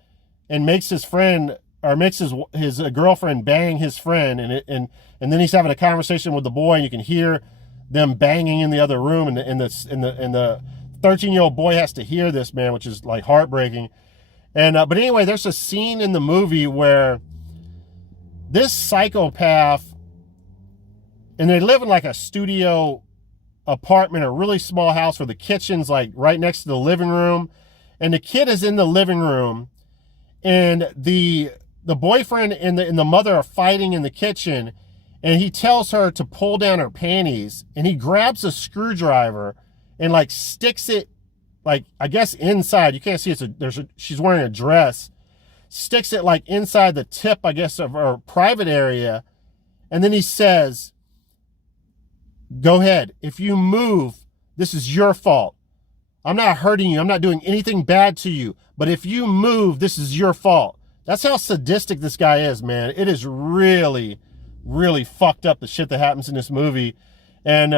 and makes his friend, or makes his girlfriend bang his friend, and then he's having a conversation with the boy, and you can hear them banging in the other room, and the 13-year-old boy has to hear this, man, which is like heartbreaking. And but anyway, there's a scene in the movie where this psychopath, and they live in like a studio apartment, a really small house where the kitchen's like right next to the living room. And the kid is in the living room, and the boyfriend and the mother are fighting in the kitchen, and he tells her to pull down her panties, and he grabs a screwdriver and like sticks it, like, I guess inside. You can't see she's wearing a dress. sticks it like inside the tip, I guess, of our private area. And then he says, go ahead. If you move, this is your fault. I'm not hurting you. I'm not doing anything bad to you. But if you move, this is your fault. That's how sadistic this guy is, man. It is really, really fucked up, the shit that happens in this movie. And,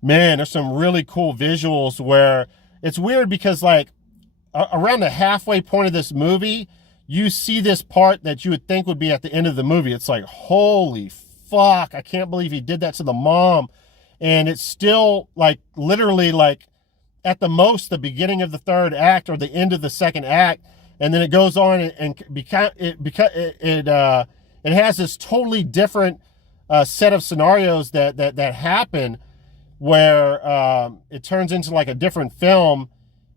man, there's some really cool visuals where it's weird because, like, around the halfway point of this movie, you see this part that you would think would be at the end of the movie. It's like, holy fuck, I can't believe he did that to the mom. And it's still, like, literally, like, at the most, the beginning of the third act or the end of the second act. And then it goes on and it has this totally different set of scenarios that happen where it turns into like a different film.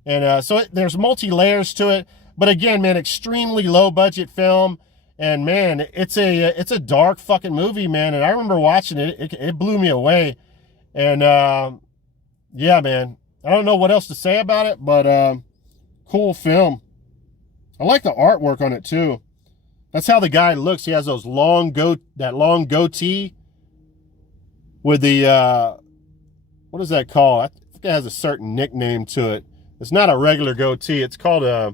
And so there's multi-layers to it. But again, man, extremely low budget film. And man, it's a dark fucking movie, man. And I remember watching it. It blew me away. And yeah, man, I don't know what else to say about it, but cool film. I like the artwork on it too. That's how the guy looks. He has those long goatee with the what is that called? I think it has a certain nickname to it. It's not a regular goatee. It's called a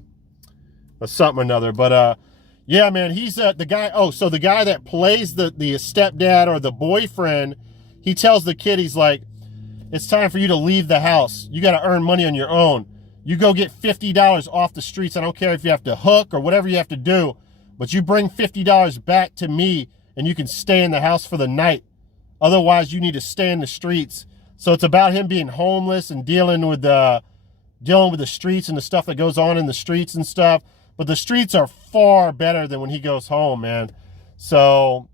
something or another. But yeah, man, he's the guy. Oh, so the guy that plays the stepdad or the boyfriend, he tells the kid, he's like, it's time for you to leave the house. You got to earn money on your own. You go get $50 off the streets. I don't care if you have to hook or whatever you have to do, but you bring $50 back to me and you can stay in the house for the night. Otherwise, you need to stay in the streets. So it's about him being homeless and dealing with the streets and the stuff that goes on in the streets and stuff. But the streets are far better than when he goes home, man. So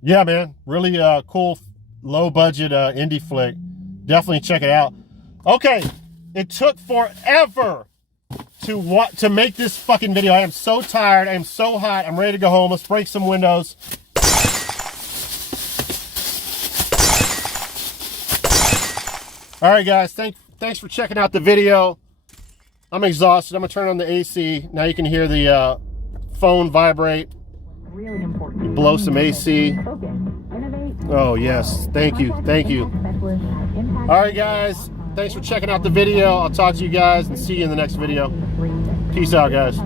yeah, man, really cool, low budget indie flick. Definitely check it out. Okay. It took forever to make this fucking video. I am so tired. I am so hot. I'm ready to go home. Let's break some windows. All right, guys. Thanks for checking out the video. I'm exhausted. I'm going to turn on the AC. Now you can hear the phone vibrate. Really important. Blow some AC. Oh, yes. Thank you. Thank you. All right, guys. Thanks for checking out the video. I'll talk to you guys and see you in the next video. Peace out, guys.